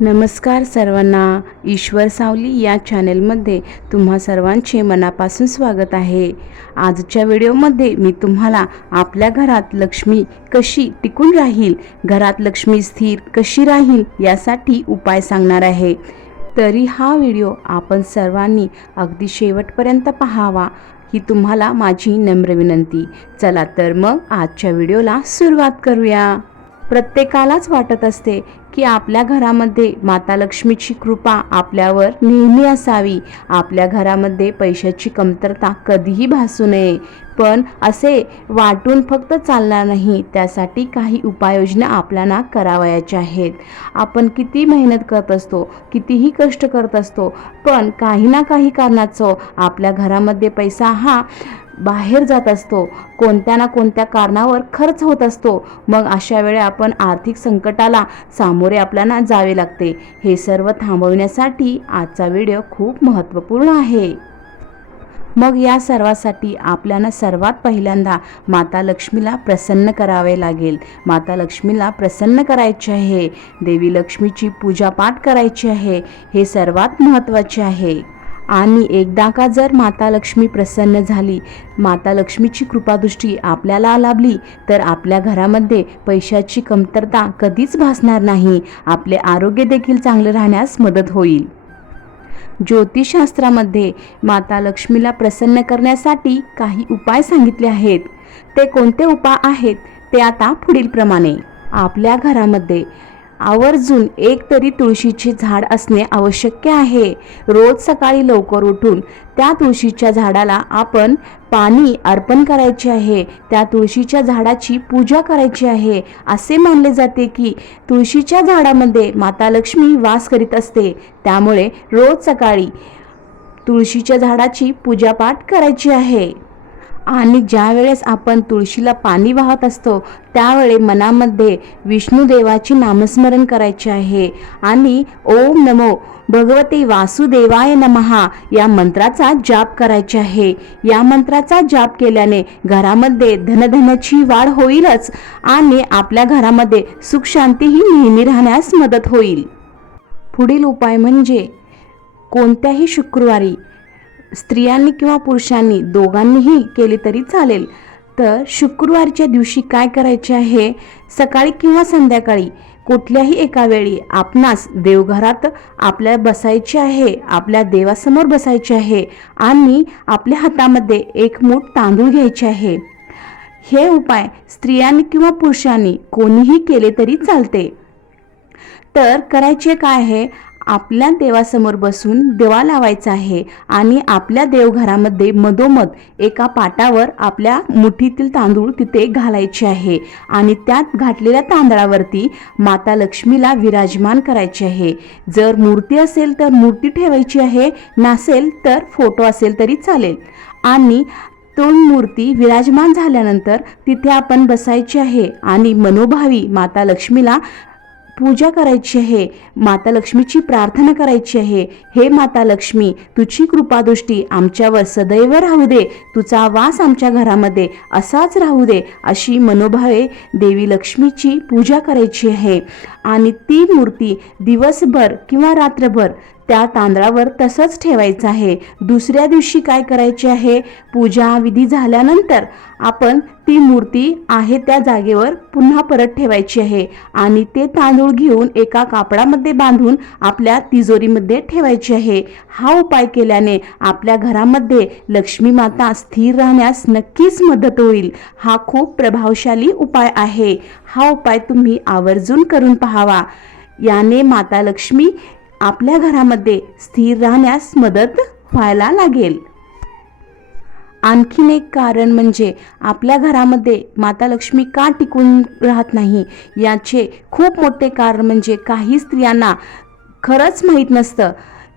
नमस्कार सर्वांना. ईश्वर सावली या चॅनेलमध्ये तुम्हा सर्वांचे मनापासून स्वागत आहे. आजच्या व्हिडिओमध्ये मी तुम्हाला आपल्या घरात लक्ष्मी कशी टिकून राहील घरात लक्ष्मी स्थिर कशी राहील यासाठी उपाय सांगणार आहे. तरी हा व्हिडिओ आपण सर्वांनी अगदी शेवटपर्यंत पाहावा ही तुम्हाला माझी नम्र विनंती. चला तर मग आजच्या व्हिडिओला सुरुवात करूया. प्रत्येकालाच वाटत असते की आपल्या घरामध्ये माता लक्ष्मीची कृपा आपल्यावर नेहमी असावी. आपल्या घरामध्ये पैशाची कमतरता कधीही भासू नये. पण असे वाटून फक्त चालणार नाही त्यासाठी काही उपाययोजना आपल्याला करावयाच्या आहेत. आपण किती मेहनत करत असतो कितीही कष्ट करत असतो पण काही ना काही कारणाचं आपल्या घरामध्ये पैसा हा बाहेर जात असतो कोणत्या ना कोणत्या कारणावर खर्च होत असतो मग अशा वेळी आपण आर्थिक संकटाला सामोरे आपल्याला जावे लागते. हे सर्व थांबवण्यासाठी आजचा व्हिडिओ खूप महत्त्वपूर्ण आहे. मग या सर्वासाठी आपल्याला सर्वात पहिल्यांदा माता लक्ष्मीला प्रसन्न करावे लागेल. माता लक्ष्मीला प्रसन्न करायचे आहे. देवी लक्ष्मीची पूजापाठ करायची आहे. हे सर्वात महत्त्वाचे आहे. आणि एकदा का जर माता लक्ष्मी प्रसन्न झाली माता लक्ष्मीची कृपादृष्टी आपल्याला लाभली तर आपल्या घरामध्ये पैशाची कमतरता कधीच भासणार नाही. आपले आरोग्य देखील चांगले राहण्यास मदत होईल. ज्योतिषशास्त्रामध्ये माता लक्ष्मीला प्रसन्न करण्यासाठी काही उपाय सांगितले आहेत. ते कोणते उपाय आहेत? ते आता पुढीलप्रमाणे. आपल्या घरामध्ये आवर्जून एक तरी तुळशीचे झाड असणे आवश्यक आहे. रोज सकाळी लवकर उठून त्या तुळशीच्या झाडाला आपण पाणी अर्पण करायचे आहे. त्या तुळशीच्या झाडाची पूजा करायची आहे. असे मानले जाते की तुळशीच्या झाडामध्ये माता लक्ष्मी वास करीत असते. त्यामुळे रोज सकाळी तुळशीच्या झाडाची पूजापाठ करायची आहे. आणि ज्या वेळेस आपण तुळशीला पाणी वाहत असतो त्यावेळी मनामध्ये विष्णुदेवाची नामस्मरण करायचे आहे. आणि ओम नमो भगवते वासुदेवाय नमहा या मंत्राचा जाप करायचे आहे. या मंत्राचा जाप केल्याने घरामध्ये धनधनाची वाढ होईलच आणि आपल्या घरामध्ये सुखशांतीही नेहमी राहण्यास मदत होईल. पुढील उपाय म्हणजे कोणत्याही शुक्रवारी स्त्रियांनी किंवा पुरुषांनी दोघांनीही केले तरी चालेल. तर शुक्रवारच्या दिवशी काय करायचे आहे? सकाळी किंवा संध्याकाळी? कुठल्याही एका वेळी आपणास देवघरात आपल्या बसायचे आहे आपल्या देवासमोर बसायचे आहे आणि आपल्या हातामध्ये एक मूठ तांदूळ घ्यायचे आहे. हे उपाय स्त्रियांनी किंवा पुरुषांनी कोणीही केले तरी चालते. तर करायचे काय आहे? आपल्या देवासमोर बसून देवा लावायचा आहे आणि आपल्या देवघरामध्ये मधोमध एका पाटावर आपल्या मुठीतील तांदूळ तिथे घालायचे आहे आणि त्यात घातलेल्या तांदळावरती माता लक्ष्मीला विराजमान करायचे आहे. जर मूर्ती असेल तर मूर्ती ठेवायची आहे नसेल तर फोटो असेल तरी चालेल. आणि तो मूर्ती विराजमान झाल्यानंतर तिथे आपण बसायची आहे आणि मनोभावी माता लक्ष्मीला पूजा करायची आहे माता लक्ष्मीची प्रार्थना करायची आहे. हे माता लक्ष्मी तुझी कृपादृष्टी आमच्यावर सदैव राहू दे. तुझा वास आमच्या घरामध्ये असाच राहू दे अशी मनोभावे देवी लक्ष्मीची पूजा करायची आहे. आणि ती मूर्ती दिवसभर किंवा रात्रभर त्या तांदळावर तसंच ठेवायचं आहे. दुसऱ्या दिवशी काय करायचे आहे? पूजा विधी झाल्यानंतर आपण ती मूर्ती आहे त्या जागेवर पुन्हा परत ठेवायची आहे. आणि ते तांदूळ घेऊन एका कापडामध्ये बांधून आपल्या तिजोरीमध्ये ठेवायची आहे. हा उपाय केल्याने आपल्या घरामध्ये लक्ष्मी माता स्थिर राहण्यास नक्कीच मदत होईल. हा खूप प्रभावशाली उपाय आहे. हा उपाय तुम्ही आवर्जून करून पहावा. याने माता लक्ष्मी आपल्या घरामध्ये स्थिर राहण्यास मदत व्हायला लागेल. आणखीन एक कारण म्हणजे आपल्या घरामध्ये माता लक्ष्मी का टिकून राहत नाही याचे खूप मोठे कारण म्हणजे काही स्त्रियांना खरंच माहीत नसतं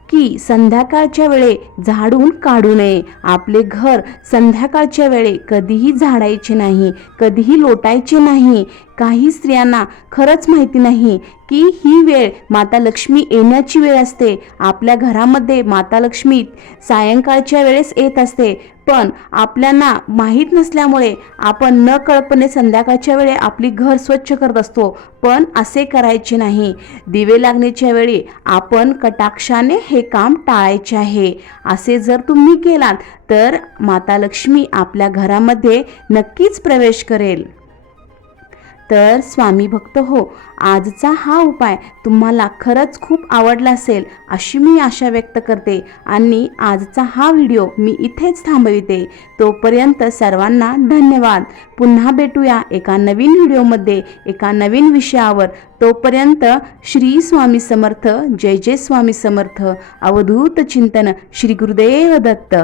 की संध्याकाळच्या वेळे झाडून काढू नये. आपले घर संध्याकाळच्या वेळे कधीही झाडायचे नाही कधीही लोटायचे नाही. काही स्त्रियांना खरंच माहिती नाही की ही वेळ माता लक्ष्मी येण्याची वेळ असते. आपल्या घरामध्ये माता लक्ष्मी सायंकाळच्या वेळेस येत असते. पण आपल्याला माहीत नसल्यामुळे आपण न कळपणे संध्याकाळच्या वेळी आपली घर स्वच्छ करत असतो. पण असे करायचे नाही. दिवे लागण्याच्या वेळी आपण कटाक्षाने हे काम टाळायचे आहे. असे जर तुम्ही केलात तर माता लक्ष्मी आपल्या घरामध्ये नक्कीच प्रवेश करेल. तर स्वामी भक्त हो आजचा हा उपाय तुम्हाला खरंच खूप आवडला असेल अशी मी आशा व्यक्त करते. आणि आजचा हा व्हिडिओ मी इथेच थांबविते. तोपर्यंत सर्वांना धन्यवाद. पुन्हा भेटूया एका नवीन व्हिडिओमध्ये एका नवीन विषयावर. तोपर्यंत श्री स्वामी समर्थ जय जय स्वामी समर्थ. अवधूत चिंतन श्री गुरुदेव दत्त.